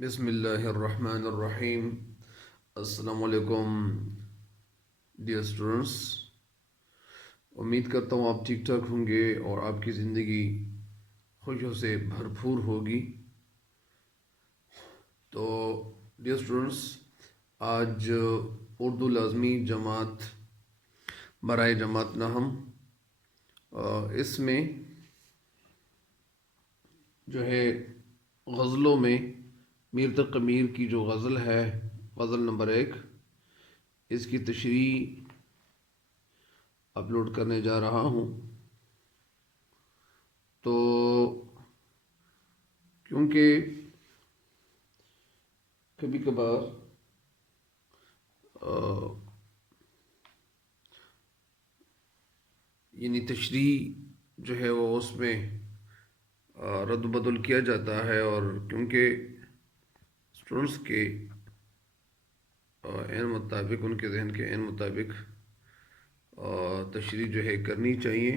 بسم اللہ الرحمن الرحیم۔ السلام علیکم ڈیئر اسٹوڈنٹس، امید کرتا ہوں آپ ٹھیک ٹھاک ہوں گے اور آپ کی زندگی خوشیوں سے بھرپور ہوگی۔ تو ڈیئر اسٹوڈنٹس، آج اردو لازمی جماعت برائے جماعت نہم، اس میں جو ہے غزلوں میں میر تقی میر کی جو غزل ہے، غزل نمبر 1، اس کی تشریح اپلوڈ کرنے جا رہا ہوں۔ تو کیونکہ کبھی کبھار یعنی تشریح جو ہے وہ اس میں رد و بدل کیا جاتا ہے، اور کیونکہ اسٹوڈنٹس کے عین مطابق، ان کے ذہن کے عین مطابق تشریح جو ہے کرنی چاہیے،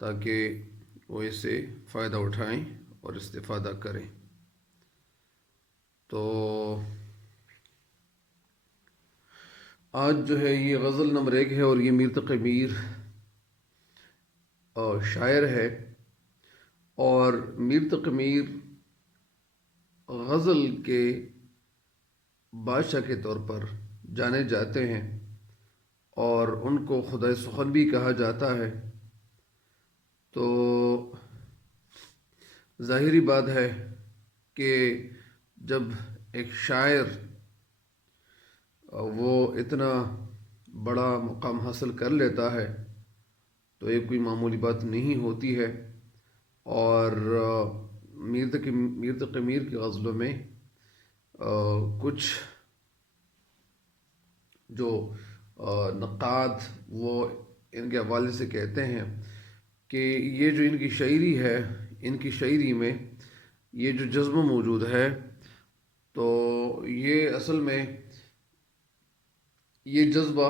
تاکہ وہ اس سے فائدہ اٹھائیں اور استفادہ کریں۔ تو آج جو ہے یہ غزل نمبر 1 ہے، اور یہ میر تقی میر شاعر ہے، اور میر تقی میر غزل کے بادشاہ کے طور پر جانے جاتے ہیں، اور ان کو خدائے سخن بھی کہا جاتا ہے۔ تو ظاہری بات ہے کہ جب ایک شاعر وہ اتنا بڑا مقام حاصل کر لیتا ہے تو یہ کوئی معمولی بات نہیں ہوتی ہے، اور میر تقی میر کی غزلوں میں کچھ جو نقاد وہ ان کے حوالے سے کہتے ہیں کہ یہ جو ان کی شاعری ہے، ان کی شاعری میں یہ جو جذبہ موجود ہے، تو یہ اصل میں یہ جذبہ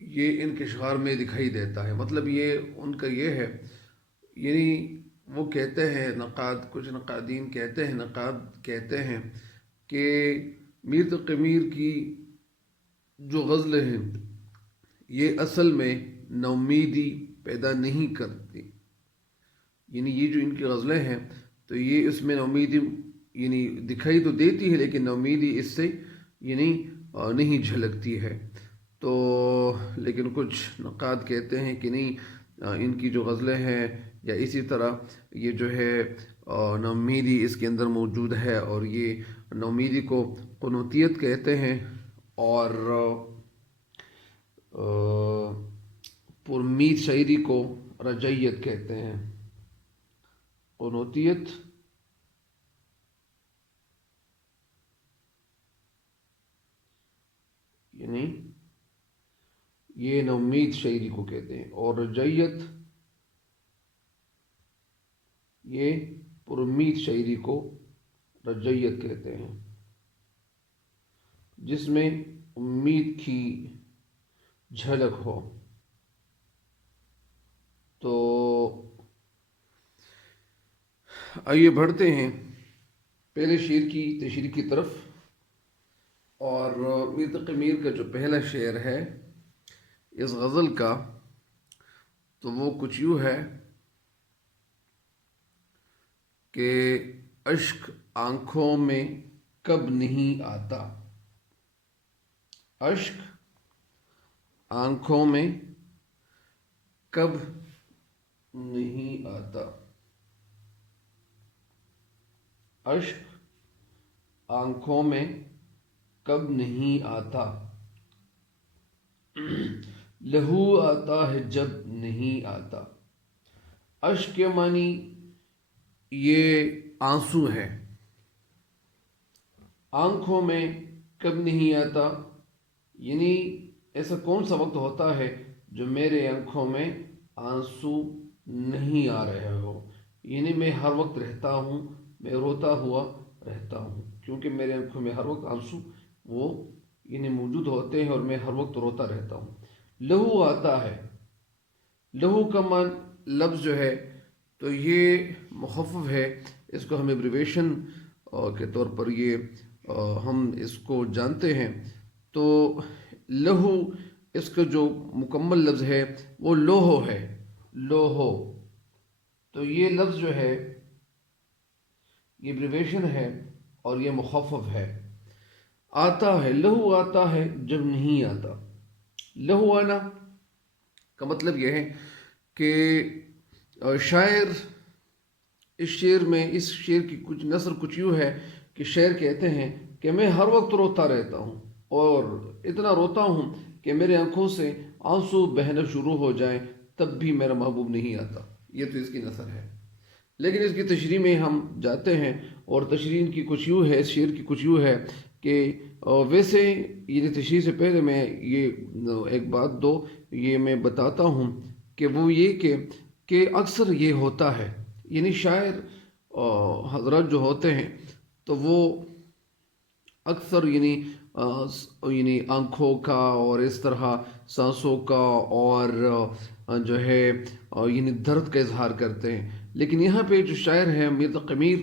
یہ ان کے اشعار میں دکھائی دیتا ہے۔ مطلب یہ ان کا یہ ہے، یعنی وہ کہتے ہیں کچھ نقادین کہتے ہیں، نقاد کہتے ہیں کہ میر تقی میر کی جو غزلیں ہیں یہ اصل میں نومیدی پیدا نہیں کرتی، یعنی یہ جو ان کی غزلیں ہیں تو یہ اس میں نومیدی یعنی دکھائی تو دیتی ہے، لیکن نومیدی اس سے یعنی نہیں جھلکتی ہے۔ تو لیکن کچھ نقاد کہتے ہیں کہ نہیں، ان کی جو غزلیں ہیں یا اسی طرح یہ جو ہے نومیدی اس کے اندر موجود ہے، اور یہ نومیدی کو قنوتیت کہتے ہیں، اور پرامید شاعری کو رجعیت کہتے ہیں۔ قنوتیت یعنی یہ نومید شاعری کو کہتے ہیں، اور رجعیت یہ پرامید شاعری کو رجعیت کہتے ہیں، جس میں امید کی جھلک ہو۔ تو آئیے بڑھتے ہیں پہلے شعر کی تشریح کی طرف، اور میر تقی میر کا جو پہلا شعر ہے اس غزل کا، تو وہ کچھ یوں ہے کہ اشک آنکھوں میں کب نہیں آتا، اشک آنکھوں میں کب نہیں آتا، اشک آنکھوں میں کب نہیں آتا، لہو آتا ہے جب نہیں آتا۔ اشک کے معنی یہ آنسو ہے، آنکھوں میں کب نہیں آتا یعنی ایسا کون سا وقت ہوتا ہے جو میرے آنکھوں میں آنسو نہیں آ رہے ہو، یعنی میں ہر وقت رہتا ہوں، میں روتا ہوا رہتا ہوں، کیونکہ میرے آنکھوں میں ہر وقت آنسو وہ یعنی موجود ہوتے ہیں، اور میں ہر وقت روتا رہتا ہوں۔ لہو آتا ہے، لہو کا لفظ جو ہے تو یہ مخفف ہے اس کو ہم ایبریویشن کے طور پر ہم اس کو جانتے ہیں. تو لہو اس کا جو مکمل لفظ ہے وہ لوہو ہے، لوہو. تو یہ لفظ جو ہے یہ ایبریویشن ہے اور یہ مخفف ہے. آتا ہے، لہو آتا ہے جب نہیں آتا. لہو آنا کا مطلب یہ ہے کہ شاعر اس شعر کی کچھ نثر کچھ یوں ہے کہ شاعر کہتے ہیں کہ میں ہر وقت روتا رہتا ہوں اور اتنا روتا ہوں کہ میرے آنکھوں سے آنسو بہنا شروع ہو جائیں تب بھی میرا محبوب نہیں آتا. یہ تو اس کی نثر ہے. لیکن اس کی تشریح میں ہم جاتے ہیں اور تشریح کی کچھ یوں ہے، اس شعر کی کچھ یوں ہے کہ ویسے یہ تشریح سے پہلے میں یہ ایک بات یہ میں بتاتا ہوں کہ وہ یہ کہ اکثر یہ ہوتا ہے، یعنی شاعر حضرات جو ہوتے ہیں تو وہ اکثر یعنی آنکھوں کا اور اس طرح سانسوں کا اور جو ہے یعنی درد کا اظہار کرتے ہیں. لیکن یہاں پہ جو شاعر ہے میر تقی میر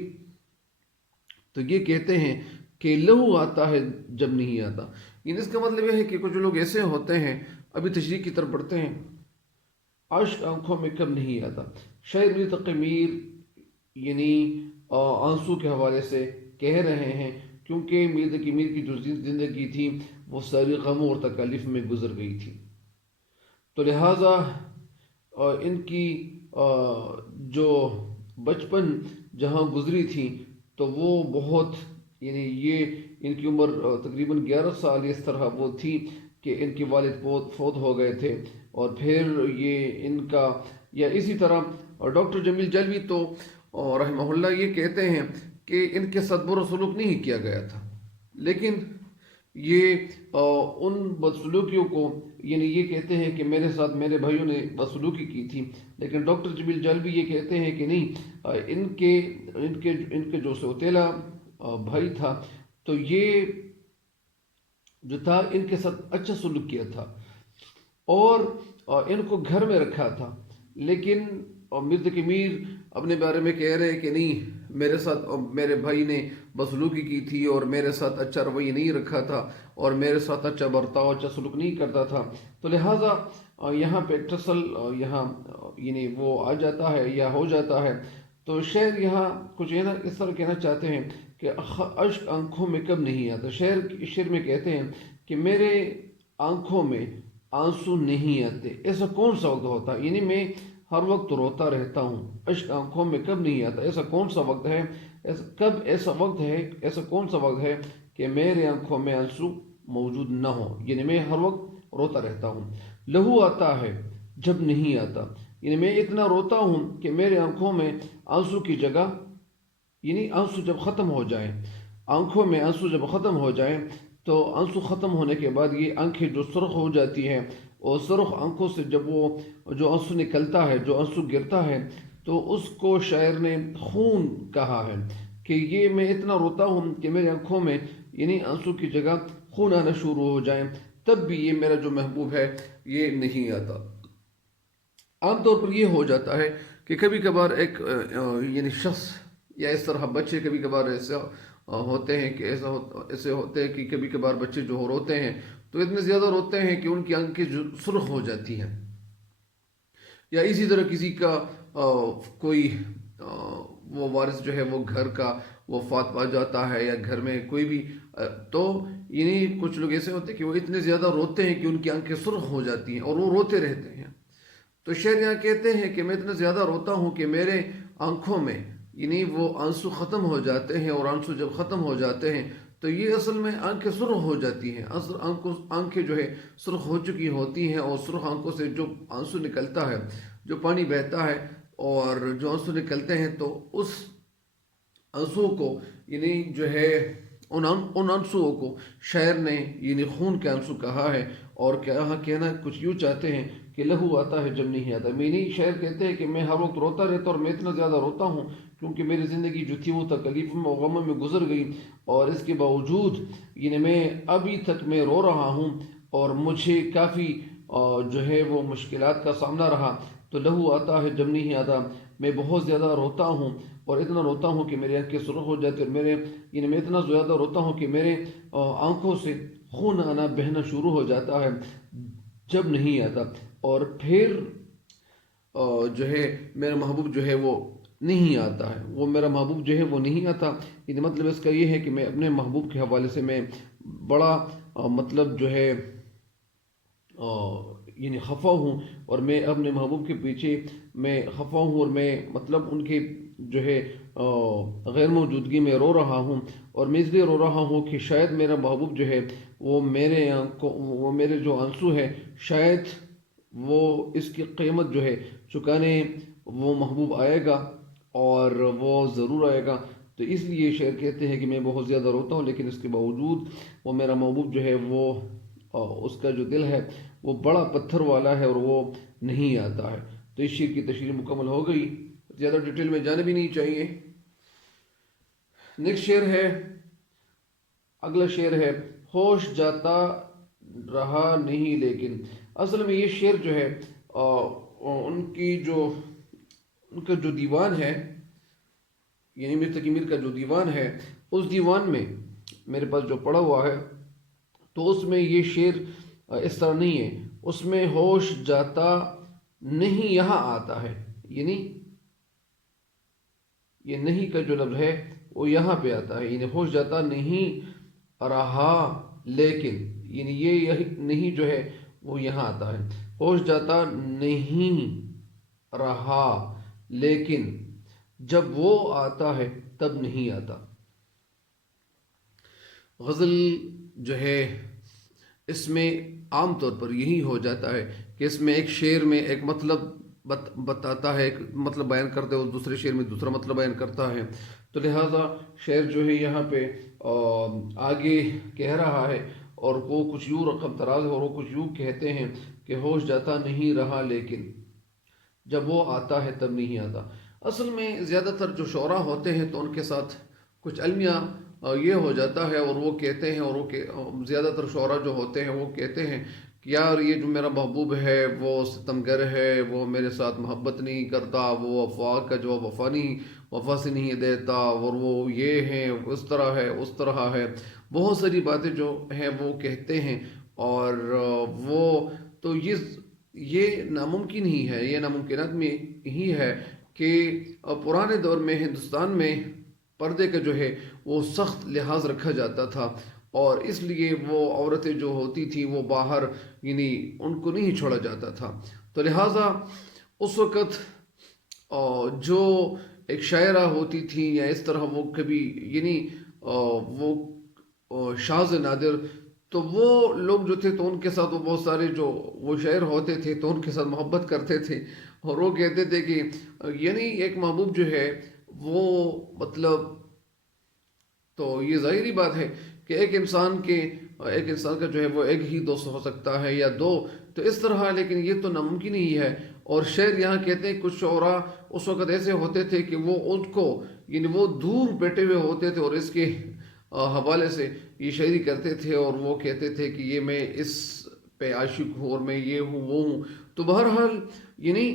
تو یہ کہتے ہیں کہ لہو آتا ہے جب نہیں آتا. یعنی اس کا مطلب یہ ہے کہ کچھ لوگ ایسے ہوتے ہیں، ابھی تشریح کی طرف بڑھتے ہیں، اشک آنکھوں میں کب نہیں آتا. شاعر میر تقی میر یعنی آنسو کے حوالے سے کہہ رہے ہیں کیونکہ میر تقی میر کی جو زندگی تھی وہ ساری غموں اور تکالیف میں گزر گئی تھی. تو لہٰذا ان کی جو بچپن جہاں گزری تھی تو وہ بہت یعنی یہ ان کی عمر تقریباً 11 سال اس طرح وہ تھی کہ ان کے والد فوت ہو گئے تھے. اور پھر یہ ان کا یا اسی طرح ڈاکٹر جمیل جلوی تو رحمہ اللہ یہ کہتے ہیں کہ ان کے ساتھ برا سلوک نہیں کیا گیا تھا، لیکن یہ ان بدسلوکیوں کو یعنی یہ کہتے ہیں کہ میرے ساتھ میرے بھائیوں نے بدسلوکی کی تھی. لیکن ڈاکٹر جمیل جلوی یہ کہتے ہیں کہ نہیں، ان کے جو سوتیلا بھائی تھا تو یہ جو تھا ان کے ساتھ اچھا سلوک کیا تھا اور ان کو گھر میں رکھا تھا. لیکن میر تقی میر اپنے بارے میں کہہ رہے کہ نہیں، میرے ساتھ میرے بھائی نے بدسلوکی کی تھی اور میرے ساتھ اچھا رویہ نہیں رکھا تھا اور میرے ساتھ اچھا برتاؤ اچھا سلوک نہیں کرتا تھا. تو لہٰذا یہاں پہ ٹسل یہاں یعنی وہ آ جاتا ہے یا ہو جاتا ہے. تو شعر یہاں کچھ اس طرح کہنا چاہتے ہیں کہ اشک آنکھوں میں کب نہیں آتا. شعر میں کہتے ہیں کہ میرے آنکھوں میں آنسو نہیں آتے. ایسا کون سا وقت ہوتا ہے، یعنی میں ہر وقت روتا رہتا ہوں، اشک آنکھوں میں کب نہیں آتا. ایسا کون سا وقت ہے، ایسا کون سا وقت ہے کہ میرے آنکھوں میں آنسو موجود نہ ہو، یعنی میں ہر وقت روتا رہتا ہوں. لہو آتا ہے جب نہیں آتا، یعنی میں اتنا روتا ہوں کہ میرے آنکھوں میں آنسو کی جگہ یعنی آنسو جب ختم ہو جائیں، آنکھوں میں آنسو جب ختم ہو جائیں تو آنسو ختم ہونے کے بعد یہ آنکھیں جو سرخ ہو جاتی ہیں اور سرخ آنکھوں سے جب وہ جو آنسو نکلتا ہے، جو آنسو گرتا ہے، تو اس کو شاعر نے خون کہا ہے کہ یہ میں اتنا روتا ہوں کہ میرے آنکھوں میں یعنی آنسو کی جگہ خون آنا شروع ہو جائیں تب بھی یہ میرا جو محبوب ہے یہ نہیں آتا. عام طور پر یہ ہو جاتا ہے کہ کبھی کبھار ایک یعنی شخص یا اس طرح بچے کبھی کبھار ایسے ہوتے ہیں کہ ایسے ہوتے ہیں کہ کبھی کبھار بچے جو روتے ہیں تو اتنے زیادہ روتے ہیں کہ ان کی آنکھیں جو سرخ ہو جاتی ہیں. یا اسی طرح کسی کا کوئی وہ وارث جو ہے وہ گھر کا وفات پا جاتا ہے یا گھر میں کوئی بھی تو یعنی کچھ لوگ ایسے ہوتے ہیں کہ وہ اتنے زیادہ روتے ہیں کہ ان کی آنکھیں سرخ ہو جاتی ہیں اور وہ روتے رہتے ہیں. تو شاعر یہاں کہتے ہیں کہ میں اتنا زیادہ روتا ہوں کہ میرے آنکھوں میں یعنی وہ آنسو ختم ہو جاتے ہیں اور آنسو جب ختم ہو جاتے ہیں تو یہ اصل میں آنکھیں سرخ ہو جاتی ہیں. آنکھیں جو ہے سرخ ہو چکی ہوتی ہیں اور سرخ آنکھوں سے جو آنسو نکلتا ہے، جو پانی بہتا ہے اور جو آنسو نکلتے ہیں تو اس آنسو کو یعنی جو ہے ان آنسوؤں کو شاعر نے یعنی خون کے آنسو کہا ہے. اور کہنا کچھ یوں چاہتے ہیں کہ لہو آتا ہے جب نہیں آتا. نہیں، شاعر کہتے ہیں کہ میں ہر وقت روتا رہتا اور میں اتنا زیادہ روتا ہوں کیونکہ میری زندگی جو تھی وہ تکلیفوں میں غموں میں گزر گئی اور اس کے باوجود یعنی میں ابھی تک میں رو رہا ہوں اور مجھے کافی جو ہے وہ مشکلات کا سامنا رہا. تو لہو آتا ہے جب نہیں آتا، میں بہت زیادہ روتا ہوں اور اتنا روتا ہوں کہ میری آنکھیں سرخ ہو جاتی اور میرے یعنی میں اتنا زیادہ روتا ہوں کہ میرے آنکھوں سے خون آنا بہنا شروع ہو جاتا ہے جب نہیں آتا، اور پھر جو ہے میرا محبوب جو ہے وہ نہیں آتا ہے، وہ میرا محبوب جو ہے وہ نہیں آتا۔ یعنی مطلب اس کا یہ ہے کہ میں اپنے محبوب کے حوالے سے میں بڑا مطلب جو ہے یعنی خفا ہوں، اور میں اپنے محبوب کے پیچھے میں خفا ہوں، اور میں مطلب ان کے جو ہے غیر موجودگی میں رو رہا ہوں، اور میں اس لیے رو رہا ہوں کہ شاید میرا محبوب جو ہے وہ وہ میرے جو آنسو ہے شاید وہ اس کی قیمت جو ہے چکانے وہ محبوب آئے گا، اور وہ ضرور آئے گا۔ تو اس لیے شاعر کہتے ہیں کہ میں بہت زیادہ روتا ہوں، لیکن اس کے باوجود وہ میرا محبوب جو ہے وہ اس کا جو دل ہے وہ بڑا پتھر والا ہے، اور وہ نہیں آتا ہے۔ تو اس شعر کی تشریح مکمل ہو گئی، زیادہ ڈیٹیل میں جانا بھی نہیں چاہیے۔ نیکسٹ شعر ہے، اگلا شعر ہے، ہوش جاتا رہا نہیں لیکن۔ اصل میں یہ شعر جو ہے ان کا جو دیوان ہے، یعنی میر تقی میر کا جو دیوان ہے، اس دیوان میں میرے پاس جو پڑا ہوا ہے تو اس میں یہ شعر اس طرح نہیں ہے، اس میں ہوش جاتا نہیں یہاں آتا ہے، یعنی یہ نہیں کا جو لفظ ہے وہ یہاں پہ آتا ہے، یعنی ہوش جاتا نہیں رہا لیکن، یعنی یہ نہیں جو ہے وہ یہاں آتا ہے، ہوش جاتا نہیں رہا لیکن جب وہ آتا ہے تب نہیں آتا۔ غزل جو ہے اس میں عام طور پر یہی ہو جاتا ہے کہ اس میں ایک شعر میں ایک مطلب بتاتا ہے، ایک مطلب بیان کرتے ہیں، اور دوسرے شعر میں دوسرا مطلب بیان کرتا ہے، تو لہٰذا شعر جو ہے یہاں پہ آگے کہہ رہا ہے، اور وہ کچھ یوں رقم تراز ہے، اور وہ کچھ یوں کہتے ہیں کہ ہوش جاتا نہیں رہا لیکن جب وہ آتا ہے تب نہیں آتا۔ اصل میں زیادہ تر جو شعراء ہوتے ہیں تو ان کے ساتھ کچھ المیہ یہ ہو جاتا ہے، اور وہ کہتے ہیں، اور وہ زیادہ تر شعراء جو ہوتے ہیں وہ کہتے ہیں کہ یار یہ جو میرا محبوب ہے وہ ستمگر ہے، وہ میرے ساتھ محبت نہیں کرتا، وہ وفا کا جو وفا سے نہیں دیتا، اور وہ یہ ہے، اس طرح ہے، اس طرح ہے، بہت ساری باتیں جو ہیں وہ کہتے ہیں، اور وہ تو یہ ناممکن ہی ہے، یہ ناممکنات میں ہی ہے کہ پرانے دور میں ہندوستان میں پردے کا جو ہے وہ سخت لحاظ رکھا جاتا تھا، اور اس لیے وہ عورتیں جو ہوتی تھیں وہ باہر یعنی ان کو نہیں چھوڑا جاتا تھا، تو لہٰذا اس وقت جو ایک شاعرہ ہوتی تھی یا اس طرح وہ کبھی یعنی وہ شاذ نادر، تو وہ لوگ جو تھے تو ان کے ساتھ وہ بہت سارے جو وہ شاعر ہوتے تھے تو ان کے ساتھ محبت کرتے تھے، اور وہ کہتے تھے کہ یعنی ایک محبوب جو ہے وہ مطلب، تو یہ ظاہری بات ہے کہ ایک انسان کا جو ہے وہ ایک ہی دوست ہو سکتا ہے یا دو، تو اس طرح، لیکن یہ تو ناممکن ہی ہے۔ اور شعر یہاں کہتے ہیں کچھ شعراء اس وقت ایسے ہوتے تھے کہ وہ ان کو یعنی وہ دور بیٹھے ہوئے ہوتے تھے، اور اس کے حوالے سے یہ شاعری کرتے تھے، اور وہ کہتے تھے کہ یہ میں اس پہ عاشق ہوں، اور میں یہ ہوں وہ ہوں۔ تو بہرحال یعنی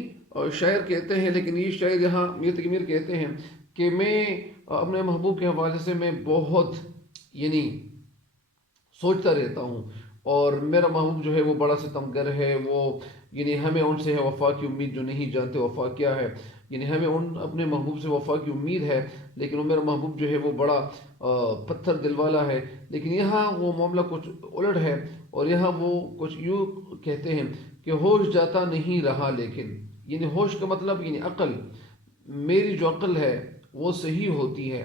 شاعر کہتے ہیں، لیکن یہ شاعر یہاں میر تقی میر کہتے ہیں کہ میں اپنے محبوب کے حوالے سے میں بہت یعنی سوچتا رہتا ہوں، اور میرا محبوب جو ہے وہ بڑا ستمگر ہے، وہ یعنی ہمیں ان سے ہے وفا کی امید جو نہیں جانتے وفا کیا ہے، یعنی ہمیں اپنے محبوب سے وفا کی امید ہے، لیکن وہ میرا محبوب جو ہے وہ بڑا پتھر دل والا ہے۔ لیکن یہاں وہ معاملہ کچھ الٹ ہے، اور یہاں وہ کچھ یوں کہتے ہیں کہ ہوش جاتا نہیں رہا لیکن، یعنی ہوش کا مطلب یعنی عقل، میری جو عقل ہے وہ صحیح ہوتی ہے،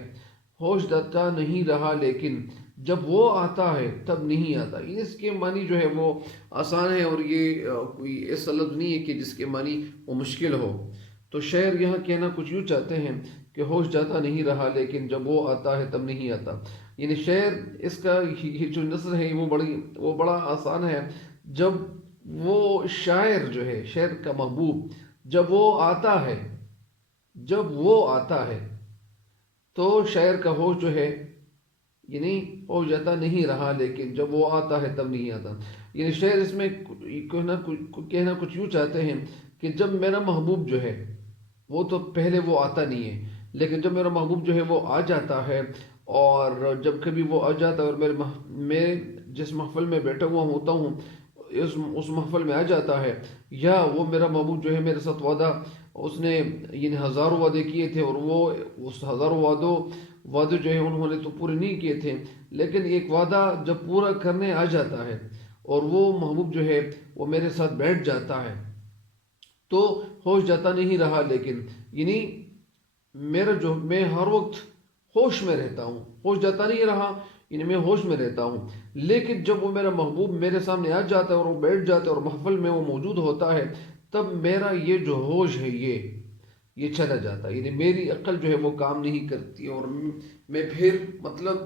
ہوش جاتا نہیں رہا لیکن جب وہ آتا ہے تب نہیں آتا۔ اس کے معنی جو ہے وہ آسان ہے، اور یہ کوئی ایسا لفظ نہیں ہے کہ جس کے معنی وہ مشکل ہو۔ تو شاعر یہاں کہنا کچھ یوں چاہتے ہیں کہ ہوش جاتا نہیں رہا لیکن جب وہ آتا ہے تب نہیں آتا، یعنی شعر اس کا یہ جو نثر ہے وہ بڑا آسان ہے۔ جب وہ شاعر جو ہے، شعر کا محبوب جب وہ آتا ہے تو شاعر کا ہوش جو ہے یعنی ہو جاتا نہیں رہا لیکن جب وہ آتا ہے تب نہیں آتا، یعنی شعر اس میں کہنا کچھ یوں چاہتے ہیں کہ جب میرا محبوب جو ہے وہ تو پہلے وہ آتا نہیں ہے، لیکن جب میرا محبوب جو ہے وہ آ جاتا ہے، اور جب کبھی وہ آ جاتا ہے اور میں جس محفل میں بیٹھا ہوا ہوتا ہوں اس محفل میں آ جاتا ہے، یا وہ میرا محبوب جو ہے میرے ساتھ وعدہ، اس نے یعنی ہزاروں وعدے کیے تھے، اور وہ اس ہزاروں وعدے جو ہے انہوں نے تو پورے نہیں کیے تھے، لیکن ایک وعدہ جب پورا کرنے آ جاتا ہے اور وہ محبوب جو ہے وہ میرے ساتھ بیٹھ جاتا ہے، تو ہوش جاتا نہیں رہا، لیکن یعنی میں ہر وقت ہوش میں رہتا ہوں، ہوش جاتا نہیں رہا، یعنی میں ہوش میں رہتا ہوں۔ لیکن جب وہ میرا محبوب میرے سامنے آ جاتا ہے اور وہ بیٹھ جاتا ہے اور محفل میں وہ موجود ہوتا ہے، تب میرا یہ جو ہوش ہے یہ چلا جاتا ہے، یعنی میری عقل جو ہے وہ کام نہیں کرتی، اور میں پھر مطلب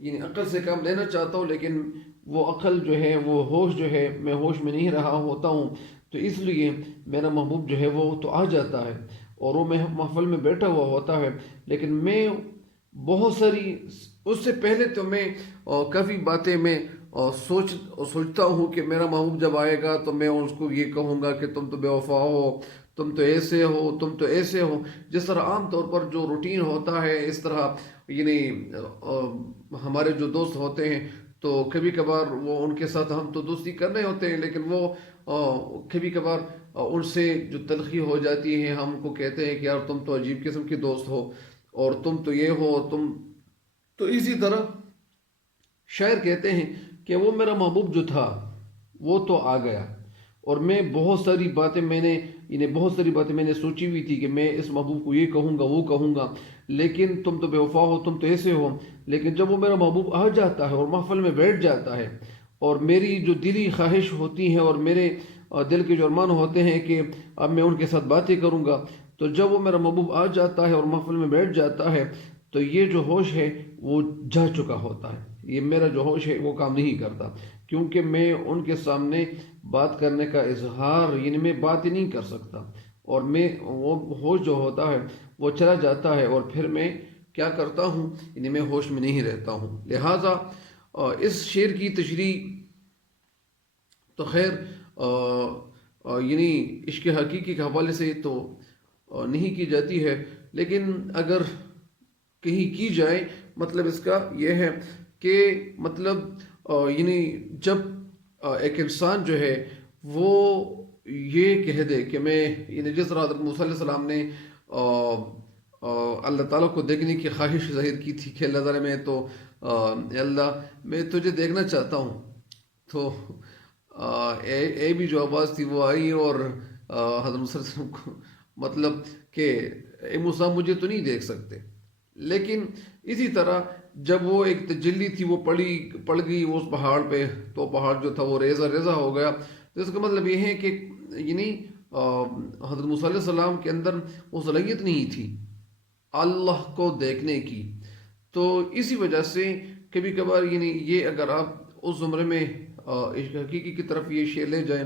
یعنی عقل سے کام لینا چاہتا ہوں، لیکن وہ عقل جو ہے وہ ہوش جو ہے میں ہوش میں نہیں رہا ہوتا ہوں۔ تو اس لیے میرا محبوب جو ہے وہ تو آ جاتا ہے اور وہ محفل میں بیٹھا ہوا ہوتا ہے، لیکن میں بہت ساری اس سے پہلے تو میں کافی باتیں میں سوچتا ہوں کہ میرا محبوب جب آئے گا تو میں اس کو یہ کہوں گا کہ تم تو بے وفا ہو، تم تو ایسے ہو، تم تو ایسے ہو، جس طرح عام طور پر جو روٹین ہوتا ہے اس طرح یعنی ہمارے جو دوست ہوتے ہیں تو کبھی کبھار وہ ان کے ساتھ ہم تو دوستی کر رہے ہوتے ہیں، لیکن وہ کبھی کبھار ان سے جو تلخی ہو جاتی ہے، ہم کو کہتے ہیں کہ یار تم تو عجیب قسم کے دوست ہو، اور تم تو یہ ہو، تم تو اسی طرح شاعر کہتے ہیں کہ وہ میرا محبوب جو تھا وہ تو آ گیا، اور میں بہت ساری باتیں میں نے سوچی ہوئی تھی کہ میں اس محبوب کو یہ کہوں گا وہ کہوں گا، لیکن تم تو بے وفا ہو، تم تو ایسے ہو۔ لیکن جب وہ میرا محبوب آ جاتا ہے اور محفل میں بیٹھ جاتا ہے، اور میری جو دلی خواہش ہوتی ہے اور میرے دل کے جو ارمان ہوتے ہیں کہ اب میں ان کے ساتھ باتیں کروں گا، تو جب وہ میرا محبوب آ جاتا ہے اور محفل میں بیٹھ جاتا ہے، تو یہ جو ہوش ہے وہ جا چکا ہوتا ہے، یہ میرا جو ہوش ہے وہ کام نہیں کرتا، کیونکہ میں ان کے سامنے بات کرنے کا اظہار یعنی میں بات ہی نہیں کر سکتا، اور وہ ہوش جو ہوتا ہے وہ چلا جاتا ہے، اور پھر میں کیا کرتا ہوں، یعنی میں ہوش میں نہیں رہتا ہوں۔ لہٰذا اس شعر کی تشریح تو خیر یعنی عشق حقیقی کے حوالے سے تو نہیں کی جاتی ہے، لیکن اگر کہیں کی جائے، مطلب اس کا یہ ہے کہ مطلب یعنی جب ایک انسان جو ہے وہ یہ کہہ دے کہ میں یعنی جس طرح حضرت موسیٰ علیہ السلام نے اللہ تعالیٰ کو دیکھنے کی خواہش ظاہر کی تھی کہ اللہ تعالیٰ اے اللہ میں تجھے دیکھنا چاہتا ہوں، تو اے بھی جو آواز تھی وہ آئی، اور حضرت موسیٰ علیہ السلام کو مطلب کہ اے موسیٰ مجھے تو نہیں دیکھ سکتے، لیکن اسی طرح جب وہ ایک تجلی تھی وہ پڑ گئی اس پہاڑ پہ، تو پہاڑ جو تھا وہ ریزہ ریزہ ہو گیا، تو اس کا مطلب یہ ہے کہ یعنی حضرت موسیٰ علیہ السلام کے اندر وہ صلاحیت نہیں تھی اللہ کو دیکھنے کی، تو اسی وجہ سے کبھی کبھار یعنی یہ اگر آپ اس زمرے میں عشق حقیقی کی طرف یہ شعر لے جائیں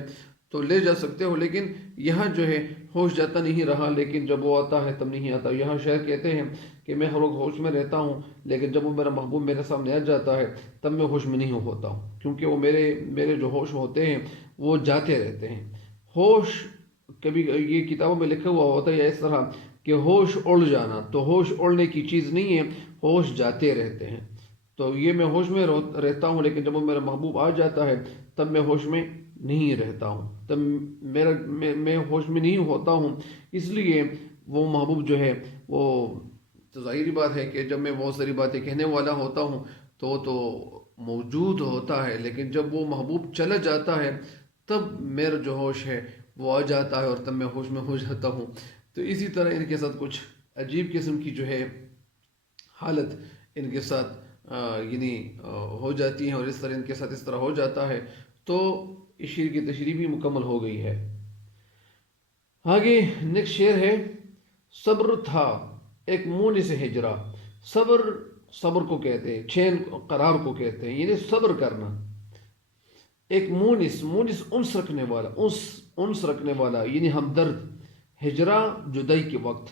تو لے جا سکتے ہو، لیکن یہاں جو ہے ہوش جاتا نہیں رہا، لیکن جب وہ آتا ہے تب نہیں آتا۔ یہاں شاعر کہتے ہیں کہ میں ہر وقت ہوش میں رہتا ہوں، لیکن جب وہ میرا محبوب میرے سامنے آ جاتا ہے تب میں ہوش میں نہیں ہوتا ہوں، کیونکہ وہ میرے جو ہوش ہوتے ہیں وہ جاتے رہتے ہیں۔ ہوش کبھی یہ کتابوں میں لکھا ہوا ہوتا ہے اس طرح کہ ہوش اڑ جانا، تو ہوش اڑنے کی چیز نہیں ہے، ہوش جاتے رہتے ہیں۔ تو یہ میں ہوش میں رہتا ہوں، لیکن جب وہ میرا محبوب آ جاتا ہے تب میں ہوش میں نہیں رہتا ہوں، تب میں ہوش میں نہیں ہوتا ہوں، اس لیے وہ محبوب جو ہے وہ تو ظاہری بات ہے کہ جب میں بہت ساری باتیں کہنے والا ہوتا ہوں تو موجود ہوتا ہے، لیکن جب وہ محبوب چلا جاتا ہے تب میرا جو ہوش ہے وہ آ جاتا ہے، اور تب میں ہوش میں ہو جاتا ہوں۔ تو اسی طرح ان کے ساتھ کچھ عجیب قسم کی جو ہے حالت ان کے ساتھ یعنی ہو جاتی ہے، اور اس طرح ان کے ساتھ اس طرح ہو جاتا ہے، تو اس شعر کی تشریح بھی مکمل ہو گئی ہے۔ آگے نیکسٹ شعر ہے، صبر تھا ایک مونس ہجرا۔ صبر کو کہتے ہیں، چین قرار کو کہتے ہیں، یعنی صبر کرنا۔ ایک مونس انس رکھنے والا یعنی ہمدرد، ہجرا جدائی کے وقت،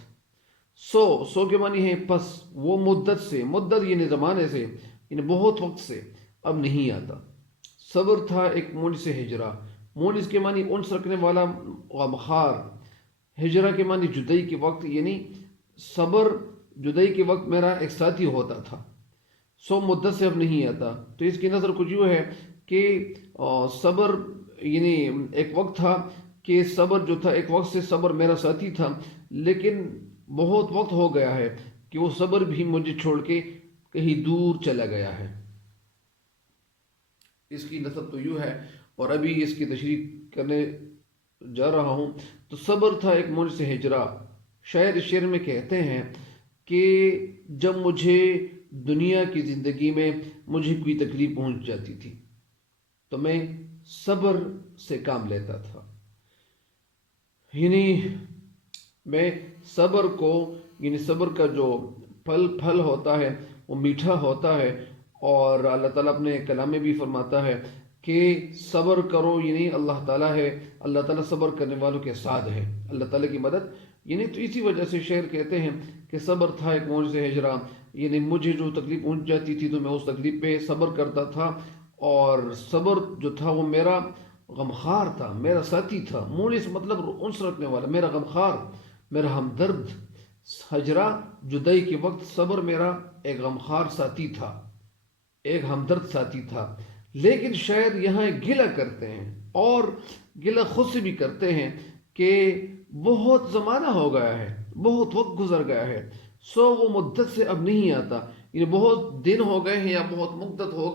سو کے معنی ہے پس، وہ مدت یعنی زمانے سے، یعنی بہت وقت سے اب نہیں آتا۔ صبر تھا ایک مونس ہجرا، مونس کے معنی انس رکھنے والا غمخوار، ہجرا کے معنی جدائی کے وقت، یعنی صبر جدائی کے وقت میرا ایک ساتھی ہوتا تھا، سو مدت سے اب نہیں آتا۔ تو اس کی نظر کچھ یوں ہے کہ صبر یعنی ایک وقت تھا کہ صبر جو تھا، ایک وقت سے صبر میرا ساتھی تھا، لیکن بہت وقت ہو گیا ہے کہ وہ صبر بھی مجھے چھوڑ کے کہیں دور چلا گیا ہے۔ اس کی نسب تو یوں ہے، اور ابھی اس کی تشریح کرنے جا رہا ہوں۔ تو صبر تھا ایک موج سے ہجرا، شاعر اس شعر میں کہتے ہیں کہ جب مجھے دنیا کی زندگی میں مجھے کوئی تکلیف پہنچ جاتی تھی تو میں صبر سے کام لیتا تھا، یعنی میں صبر کو، یعنی صبر کا جو پھل ہوتا ہے وہ میٹھا ہوتا ہے، اور اللہ تعالیٰ اپنے کلام میں بھی فرماتا ہے کہ صبر کرو، یعنی اللہ تعالیٰ ہے، اللہ تعالیٰ صبر کرنے والوں کے ساتھ ہے، اللہ تعالیٰ کی مدد۔ یعنی تو اسی وجہ سے شعر کہتے ہیں کہ صبر تھا ایک موج سے ہجرا، یعنی مجھے جو تکلیف پہنچ جاتی تھی تو میں اس تکلیف پہ صبر کرتا تھا، اور صبر جو تھا وہ میرا غمخوار تھا، میرا ساتھی تھا، مونس مطلب انس رکھنے والا، میرا غمخوار، میرا ہمدرد۔ ہجرا جدائی کے وقت صبر میرا ایک غمخوار ساتھی تھا، ایک ہمدرد ساتھی تھا۔ لیکن شاعر یہاں ایک گلہ کرتے ہیں، اور گلہ خود سے بھی کرتے ہیں کہ بہت زمانہ ہو گیا ہے، بہت وقت گزر گیا ہے، سو وہ مدت سے اب نہیں آتا، یعنی بہت دن ہو گئے ہیں یا بہت مدت ہو،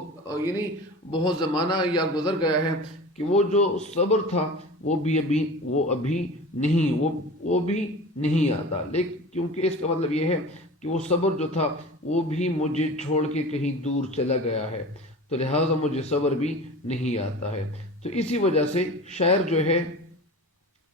یعنی بہت زمانہ یا گزر گیا ہے کہ وہ جو صبر تھا وہ بھی نہیں آتا۔ لیکن کیونکہ اس کا مطلب یہ ہے کہ وہ صبر جو تھا وہ بھی مجھے چھوڑ کے کہیں دور چلا گیا ہے، تو لہٰذا مجھے صبر بھی نہیں آتا ہے۔ تو اسی وجہ سے شاعر جو ہے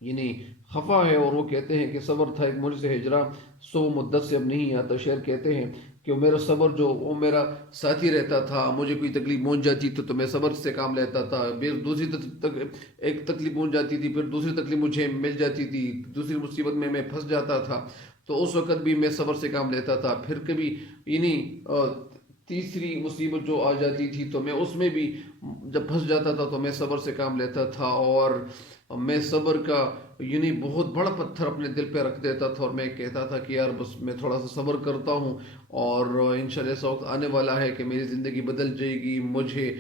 یعنی خفا ہے، اور وہ کہتے ہیں کہ صبر تھا ایک موج سے ہجرا، سو مدت سے اب نہیں آتا۔ شاعر کہتے ہیں کہ وہ میرا صبر جو وہ میرا ساتھی رہتا تھا، مجھے کوئی تکلیف پہنچ جاتی تو میں صبر سے کام لیتا تھا، پھر ایک تکلیف پہنچ جاتی تھی، پھر دوسری تکلیف مجھے مل جاتی تھی، دوسری مصیبت میں پھنس جاتا تھا تو اس وقت بھی میں صبر سے کام لیتا تھا، پھر کبھی یعنی تیسری مصیبت جو آ جاتی تھی تو میں اس میں بھی جب پھنس جاتا تھا تو میں صبر سے کام لیتا تھا، اور میں صبر کا یعنی بہت بڑا پتھر اپنے دل پہ رکھ دیتا تھا، اور میں کہتا تھا کہ یار بس میں تھوڑا سا صبر کرتا ہوں، اور انشاءاللہ ایسا وقت آنے والا ہے کہ میری زندگی بدل جائے گی، مجھے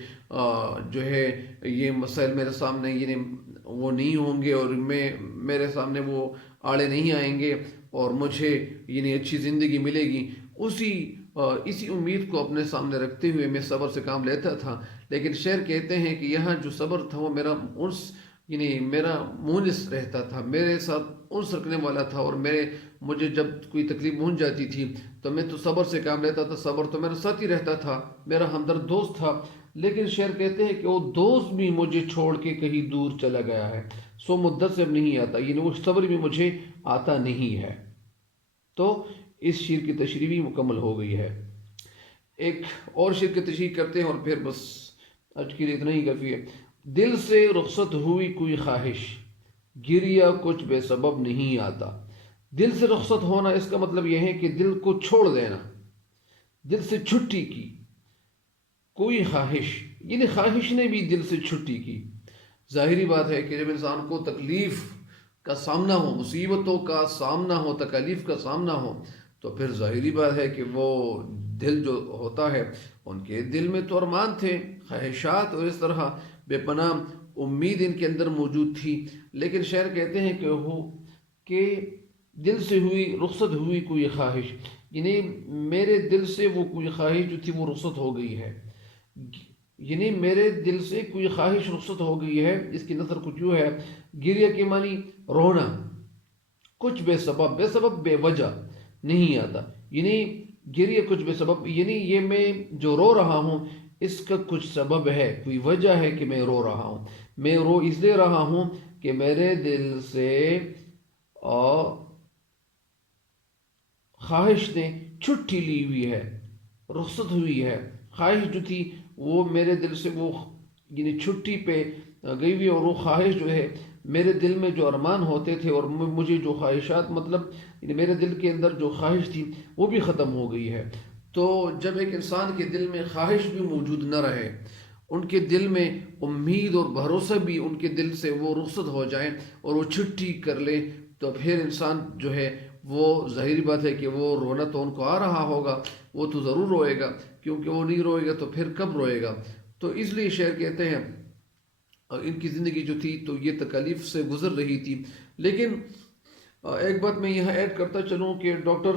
جو ہے یہ مسائل میرے سامنے یعنی وہ نہیں ہوں گے، اور میرے سامنے وہ آڑے نہیں آئیں گے، اور مجھے یعنی اچھی زندگی ملے گی۔ اسی امید کو اپنے سامنے رکھتے ہوئے میں صبر سے کام لیتا تھا۔ لیکن شعر کہتے ہیں کہ یہاں جو صبر تھا وہ میرا انس یعنی میرا مونس رہتا تھا، میرے ساتھ انس رکھنے والا تھا، اور مجھے جب کوئی تکلیف پہنچ جاتی تھی تو میں تو صبر سے کام لیتا تھا، صبر تو میرا ساتھی رہتا تھا، میرا ہمدرد دوست تھا۔ لیکن شعر کہتے ہیں کہ وہ دوست بھی مجھے چھوڑ کے کہیں دور چلا گیا ہے، سو مدت سے اب نہیں آتا، یعنی وہ صبر بھی مجھے آتا نہیں ہے۔ تو اس شعر کی تشریح بھی مکمل ہو گئی ہے۔ ایک اور شعر کی تشریح کرتے ہیں اور پھر بس آج کے لیے اتنا ہی کافی ہے۔ دل سے رخصت ہوئی کوئی خواہش، گریا کچھ بے سبب نہیں آتا۔ دل سے رخصت ہونا، اس کا مطلب یہ ہے کہ دل کو چھوڑ دینا، دل سے چھٹی کی کوئی خواہش، یعنی خواہش نے بھی دل سے چھٹی کی۔ ظاہری بات ہے کہ جب انسان کو تکلیف کا سامنا ہو، مصیبتوں کا سامنا ہو، تکالیف کا سامنا ہو، تو پھر ظاہری بات ہے کہ وہ دل جو ہوتا ہے، ان کے دل میں تو ارمان تھے، خواہشات، اور اس طرح بے پناہ امید ان کے اندر موجود تھی۔ لیکن شاعر کہتے ہیں کہ دل سے رخصت ہوئی کوئی خواہش، یعنی میرے دل سے وہ کوئی خواہش جو تھی وہ رخصت ہو گئی ہے، یعنی میرے دل سے کوئی خواہش رخصت ہو گئی ہے۔ اس کی نظر کچھ یوں ہے، گریہ کے معنی رونا، کچھ بے سبب بے وجہ نہیں آتا، یعنی گریہ کچھ بے سبب، یعنی یہ میں جو رو رہا ہوں اس کا کچھ سبب ہے، کوئی وجہ ہے کہ میں رو رہا ہوں۔ میں رو اس لیے رہا ہوں کہ میرے دل سے خواہش نے چھٹی لی ہوئی ہے، رخصت ہوئی ہے۔ خواہش جو تھی وہ میرے دل سے وہ یعنی چھٹی پہ گئی ہوئی، اور وہ خواہش جو ہے میرے دل میں جو ارمان ہوتے تھے اور مجھے جو خواہشات مطلب یعنی میرے دل کے اندر جو خواہش تھی وہ بھی ختم ہو گئی ہے۔ تو جب ایک انسان کے دل میں خواہش بھی موجود نہ رہے، ان کے دل میں امید اور بھروسہ بھی ان کے دل سے وہ رخصت ہو جائیں اور وہ چھٹی کر لے، تو پھر انسان جو ہے وہ ظاہری بات ہے کہ وہ رونا تو ان کو آ رہا ہوگا، وہ تو ضرور روئے گا، کیونکہ وہ نہیں روئے گا تو پھر کب روئے گا؟ تو اس لیے شاعر کہتے ہیں ان کی زندگی جو تھی تو یہ تکالیف سے گزر رہی تھی۔ لیکن ایک بات میں یہاں ایڈ کرتا چلوں کہ ڈاکٹر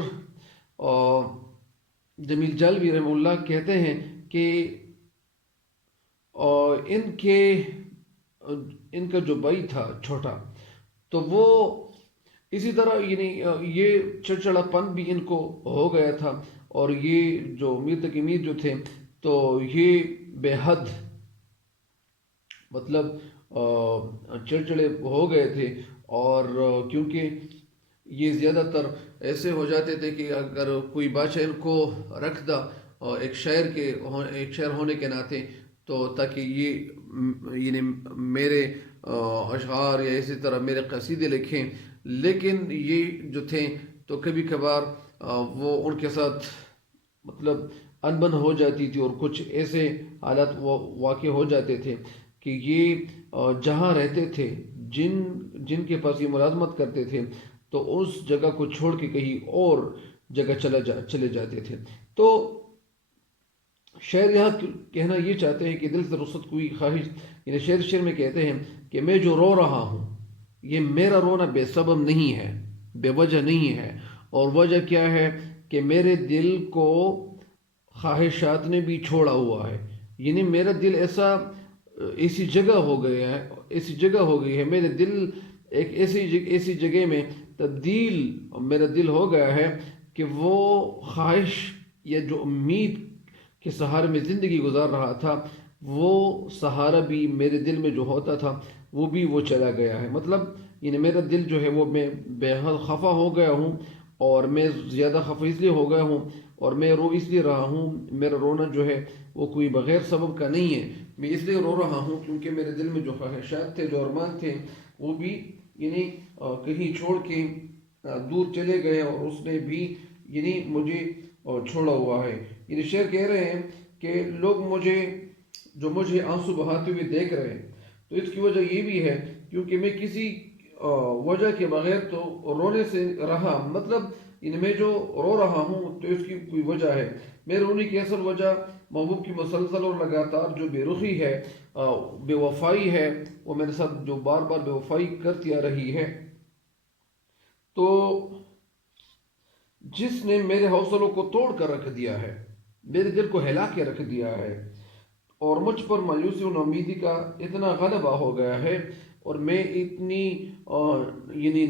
جمیل جالبی رحمہ اللہ کہتے ہیں کہ ان کا جو بھائی تھا چھوٹا، تو وہ اسی طرح یعنی یہ چڑچڑا پن بھی ان کو ہو گیا تھا، اور یہ جو میر تقی میر جو تھے تو یہ بے حد مطلب چڑچڑے ہو گئے تھے، اور کیونکہ یہ زیادہ تر ایسے ہو جاتے تھے کہ اگر کوئی بادشاہ ان کو رکھ دا ایک شاعر ہونے کے ناطے، تو تاکہ یہ یعنی میرے اشعار یا اسی طرح میرے قصیدے لکھیں، لیکن یہ جو تھے تو کبھی کبھار وہ ان کے ساتھ مطلب انبن ہو جاتی تھی، اور کچھ ایسے حالات واقع ہو جاتے تھے کہ یہ جہاں رہتے تھے، جن کے پاس یہ ملازمت کرتے تھے، تو اس جگہ کو چھوڑ کے کہیں اور جگہ چلے جاتے تھے۔ تو شاعر یہاں کہنا یہ چاہتے ہیں کہ دل سے رخصت کوئی خواہش، یعنی شعر میں کہتے ہیں کہ میں جو رو رہا ہوں یہ میرا رونا بے سبب نہیں ہے، بے وجہ نہیں ہے، اور وجہ کیا ہے کہ میرے دل کو خواہشات نے بھی چھوڑا ہوا ہے، یعنی میرا دل ایسی جگہ ہو گئی ہے، میرے دل ایک ایسی جگہ میں تبدیل میرا دل ہو گیا ہے کہ وہ خواہش یا جو امید کے سہارے میں زندگی گزار رہا تھا، وہ سہارا بھی میرے دل میں جو ہوتا تھا وہ چلا گیا ہے۔ مطلب یعنی میرا دل جو ہے وہ میں بے حد خفا ہو گیا ہوں، اور میں زیادہ خفا اس لیے ہو گیا ہوں، اور میں رو اس لیے رہا ہوں، میرا رونا جو ہے وہ کوئی بغیر سبب کا نہیں ہے، میں اس لیے رو رہا ہوں کیونکہ میرے دل میں جو خواہشات تھے، جو ارمان تھے، وہ بھی یعنی کہیں چھوڑ کے دور چلے گئے، اور اس نے بھی یعنی مجھے چھوڑا ہوا ہے۔ یعنی شعر کہہ رہے ہیں کہ لوگ مجھے آنسو بہاتے ہوئے دیکھ رہے ہیں، تو اس کی وجہ یہ بھی ہے کیونکہ میں کسی وجہ کے بغیر تو رونے سے رہا، مطلب یعنی میں جو رو رہا ہوں تو اس کی کوئی وجہ ہے، میرے رونے کی اصل وجہ محبوب کی مسلسل اور لگاتار جو بے رخی ہے، بے وفائی ہے، وہ میرے ساتھ جو بار بار بے وفائی کرتی آ رہی ہے، تو جس نے میرے حوصلوں کو توڑ کر رکھ دیا ہے، میرے دل کو ہلا کے رکھ دیا ہے، اور مجھ پر مایوسی و ناامیدی کا اتنا غلبہ ہو گیا ہے، اور میں اتنی یعنی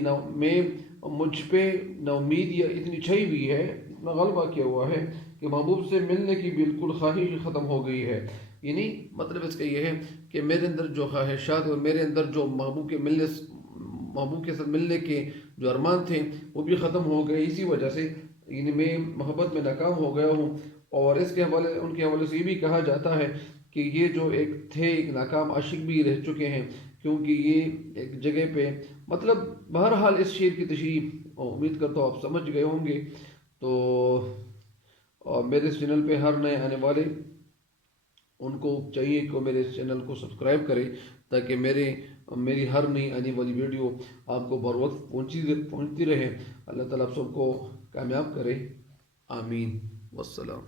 مجھ پہ ناامید یا اتنی چھئی ہوئی ہے، اتنا غلبہ کیا ہوا ہے کہ محبوب سے ملنے کی بالکل خواہش ختم ہو گئی ہے۔ یعنی مطلب اس کا یہ ہے کہ میرے اندر جو خواہشات اور میرے اندر جو محبوب کے ساتھ ملنے کے جو ارمان تھے وہ بھی ختم ہو گئے، اسی وجہ سے یعنی میں محبت میں ناکام ہو گیا ہوں۔ اور ان کے حوالے سے یہ بھی کہا جاتا ہے کہ یہ جو ایک ناکام عاشق بھی رہ چکے ہیں، کیونکہ یہ ایک جگہ پہ مطلب بہرحال اس شعر کی تشریح امید کرتا ہوں آپ سمجھ گئے ہوں گے۔ تو میرے اس چینل پہ ہر نئے آنے والے ان کو چاہیے کہ وہ میرے اس چینل کو سبسکرائب کرے، تاکہ میری ہر نئی آنے والی ویڈیو آپ کو بر وقت پہنچتی رہے۔ اللہ تعالیٰ آپ سب کو کامیاب کرے، آمین، والسلام۔